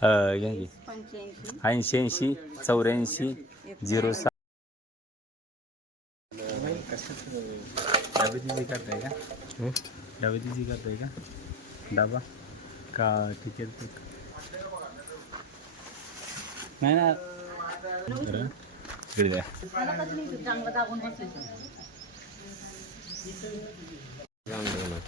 घ्या की. ऐंशी ऐंशी चौऱ्याऐंशी झिरो सात डायबिटीजी करताय का? डायबिटीजी करताय का? डाबा का ठीक आहे नाही ना. इकडे द्या. चांगलं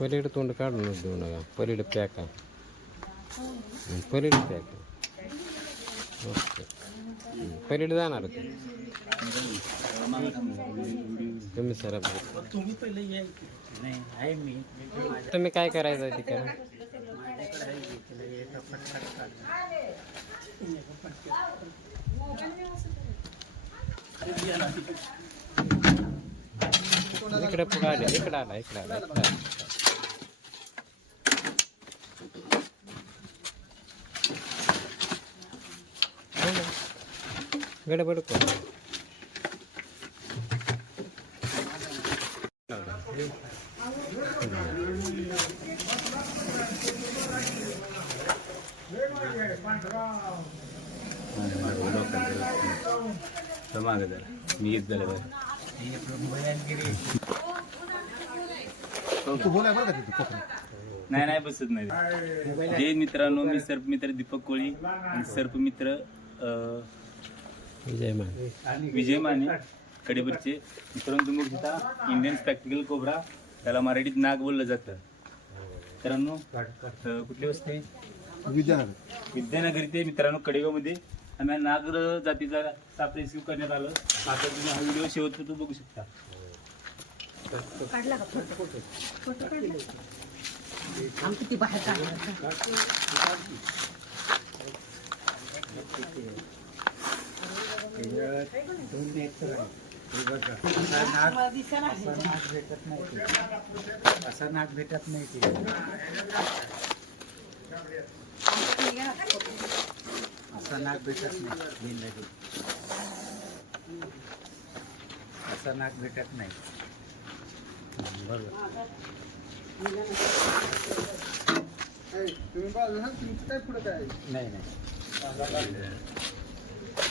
दाबून बसायचं पलीकडे तोंड काढूनच देऊ नका पलीकडे पॅक आहे पलीकडे पॅक आहे ओके हं, पलीकडे जाणार ते तुम्ही सर तुम्ही पहिले या नाही आहे मी तुम्ही काय करायचं आहे ते करा इकडे पुढे आले इकडे आला इकडे आला इकडे आला गडबड करू. तर मागं मी येत झालं बरं नाही नाही बसत नाही. जे मित्रांनो मी सर्प मित्र दीपक कोळी आणि सर्प मित्र अं, जय मान विजय माने कडेबरचे मित्रांनो तुम्ही बघू शकता इंडियन स्पॅक्टिकल कोबरा त्याला मराठीत नाग बोललं जातं. मित्रांनो कुठली वस्ती? विद्यानगर. इथे मित्रांनो कडेगावमध्ये आम्ही नागर जातीचा साप रेस्क्यू करण्यात आलं. आता तुम्ही हा व्हिडिओ शेवटपर्यंत बघू शकता. काढला का फोटो फोटो काढला आम किती बाहेर काढला असं नाक भेटत नाही ते असं नाक भेटत नाही जिंदगी असं नाक भेटत नाही नाही नाही.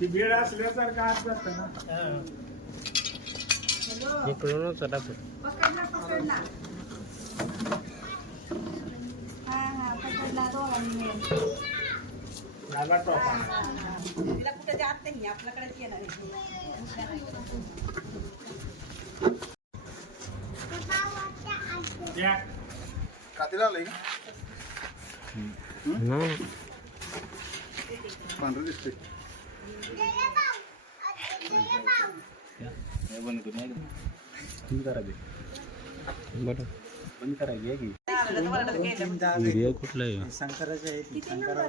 ती असल्यासारखं ना. इकडूनच पकडला पकडला. हा हा पकडला दोघांनी मिळून. झाला टोपा तिला कुठे जात नाही आपल्याकडेच येणार कातीला आलंय नाही पांढरं दिसतंय हे बंद करून की. तुम्ही करा बरं. बंद करा घ्या की? व्हिडिओ कुठला आहे? शंकराचे आहे शंकरा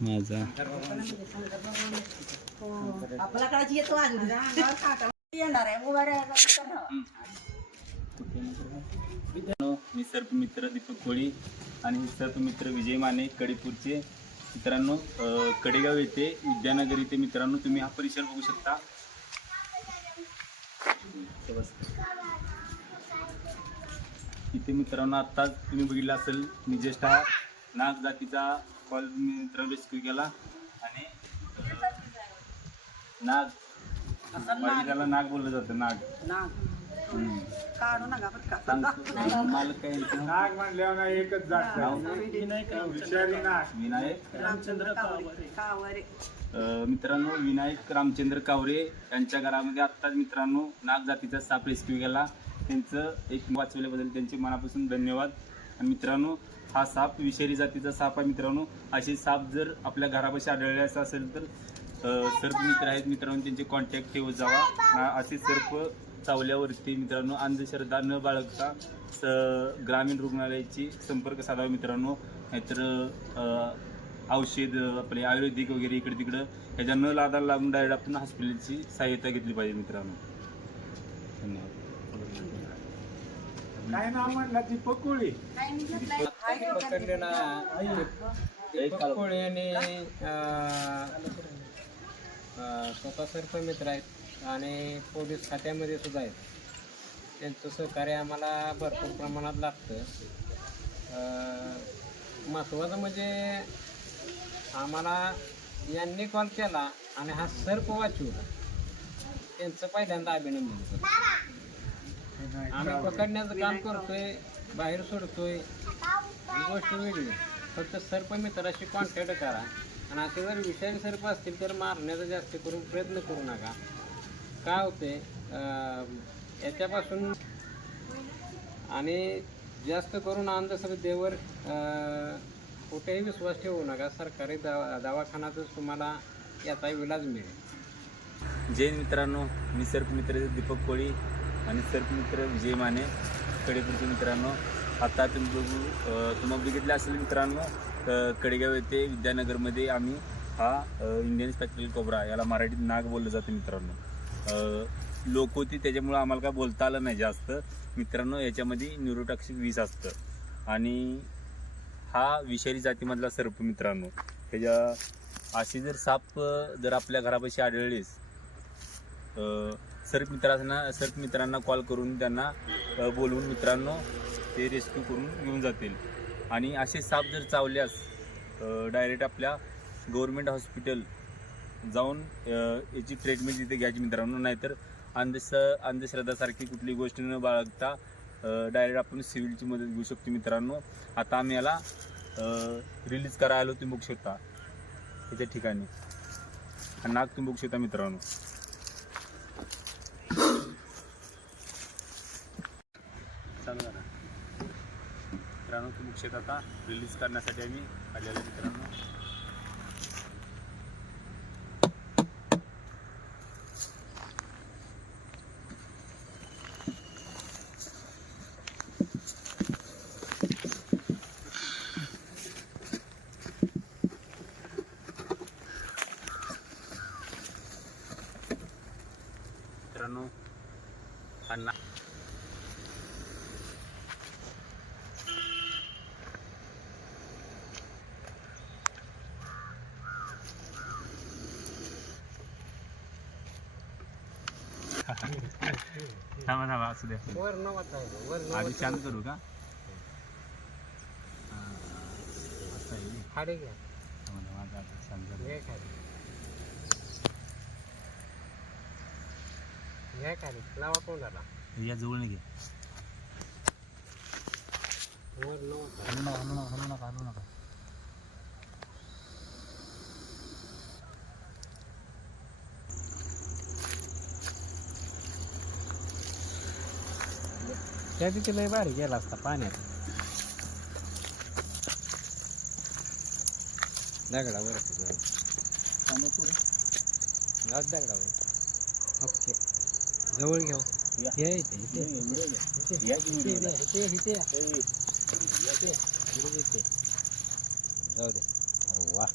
माझा. आपल्याकडे येतो येणार आहे. मी सर्पमित्र दीपक कोळी आणि सर्पमित्र विजय माने कडेपूरचे. मित्रांनो कडेगाव येथे विद्यानगर येथे मित्रांनो तुम्ही हा परिसर बघू शकता. इथे मित्रांनो आत्ताच तुम्ही बघितलं असेल मी ज्येष्ठ हा नाग जातीचा कॉल मित्रांनो रेस्क्यू केला. आणि नाग नाग. बोललं जातं नाग. काढू नका बरं का मालक नाग म्हणल्यावर ना एकच जात विषारी नाग विनायक रामचंद्र कावरे कावरे अ, मित्रांनो विनायक रामचंद्र कावरे यांच्या घरामध्ये आत्ताच मित्रांनो नाग जातीचा साप रेस्क्यू केला. त्यांचं एक वाचवल्याबद्दल त्यांचे मनापासून धन्यवाद. आणि मित्रांनो हा साप विषारी जातीचा साप आहे मित्रांनो. असे साप जर आपल्या घरापाशी आढळल्याचा असेल तर सर्प मित्र आहेत मित्रांनो त्यांचे कॉन्टॅक्ट ठेवत जावा. असे सर्प चावल्यावरती मित्रांनो अंधश्रद्धा न बाळगता स- ग्रामीण रुग्णालयाची संपर्क साधावा मित्रांनो. नाहीतर औषध आपले आयुर्वेदिक वगैरे इकडे तिकडं ह्याच्या न लादाला लागून डायरेक्ट आपण हॉस्पिटलची सहाय्यता घेतली पाहिजे मित्रांनो. धन्यवाद. काय नाव म्हणला? दीपक कोळी. पकडलेला. दीपक कोळी आणि स्वतः सर्प मित्र आहेत आणि पोलीस खात्यामध्ये सुद्धा आहेत. त्यांचं सहकार्य आम्हाला भरपूर प्रमाणात लागतं. महत्त्वाचं म्हणजे आम्हाला यांनी कॉल केला आणि हा सर्प वाचवला. त्यांचं पहिल्यांदा अभिनंदन करतो. आम्ही पकडण्याचं काम करतोय बाहेर सोडतोय. ही गोष्ट वेगळी फक्त सर्प मित्राशी कॉन्टॅक्ट करा. आणि असे जर विषारी सर्प असतील तर मारण्याचा जास्त करून प्रयत्न करू नका. काय होते याच्यापासून आणि जास्त करून अंधश्रद्धेवर कुठेही विश्वास ठेवू नका. सरकारी दवा दवाखान्यातच तुम्हाला याचा इलाज मिळेल. जैन मित्रांनो मी सर्प दीपक कोळी आणि सर्प मित्र विजय माने. कडेपूरचे मित्रांनो आता तुम्ही बघू तुम्हाला बघितलं असेल मित्रांनो कडेगाव येथे विद्यानगरमध्ये आम्ही हा इंडियन स्पॅक्टल कोबरा याला मराठीत नाग बोललं जातं मित्रांनो. लोक होती त्याच्यामुळं आम्हाला काय बोलता आलं नाही जास्त. मित्रांनो याच्यामध्ये न्यूरोटॉक्सिक विष असतं. आणि हा विषारी जातीमधला सर्प मित्रांनो. त्याच्या असे जर साप जर आपल्या घरापाशी आढळलेस सर्प मित्रांना सर्प मित्रांना कॉल करून त्यांना बोलवून मित्रांनो ते रेस्क्यू करून घेऊन जातील. आणि असे साप जर चावल्यास डायरेक्ट आपल्या गव्हर्मेंट हॉस्पिटल जाऊन याची ट्रीटमेंट तिथे घ्यायची मित्रांनो. नाहीतर अंधश्र अंधश्रद्धासारखी कुठली गोष्ट न बाळगता डायरेक्ट आपण सिव्हिलची मदत घेऊ शकतो मित्रांनो. आता आम्ही याला रिलीज करायला आलो तुम्ही बघू शकता त्याच्या ठिकाणी. हा नाग तुम्ही बघू शकता मित्रांनो. चालू करा. मित्रांनो तुम्ही बघू आता रिलीज करण्यासाठी आम्ही आलेलो मित्रांनो. मित्रांनो हा थांबा थांबा असू द्या वर नवत आहे वर आधी नवत शांत करू का हा, असं आहे. ना. खाडे घ्या. थांबा, थांबा, आता आता शांत करू. घ्या खाली. घ्या खाली. लावा कोणाला या जवळ नाही घे. वर नवत हलू नका हलू नका हलू नका. त्या तिथे लय भारी गेला असता पाण्यात. दगडावर दगडावर. ओके. जवळ घेऊ या. हे इथे इथे. या इथे. इथे इथे इथे. इथे. जाऊ दे. अरे वा.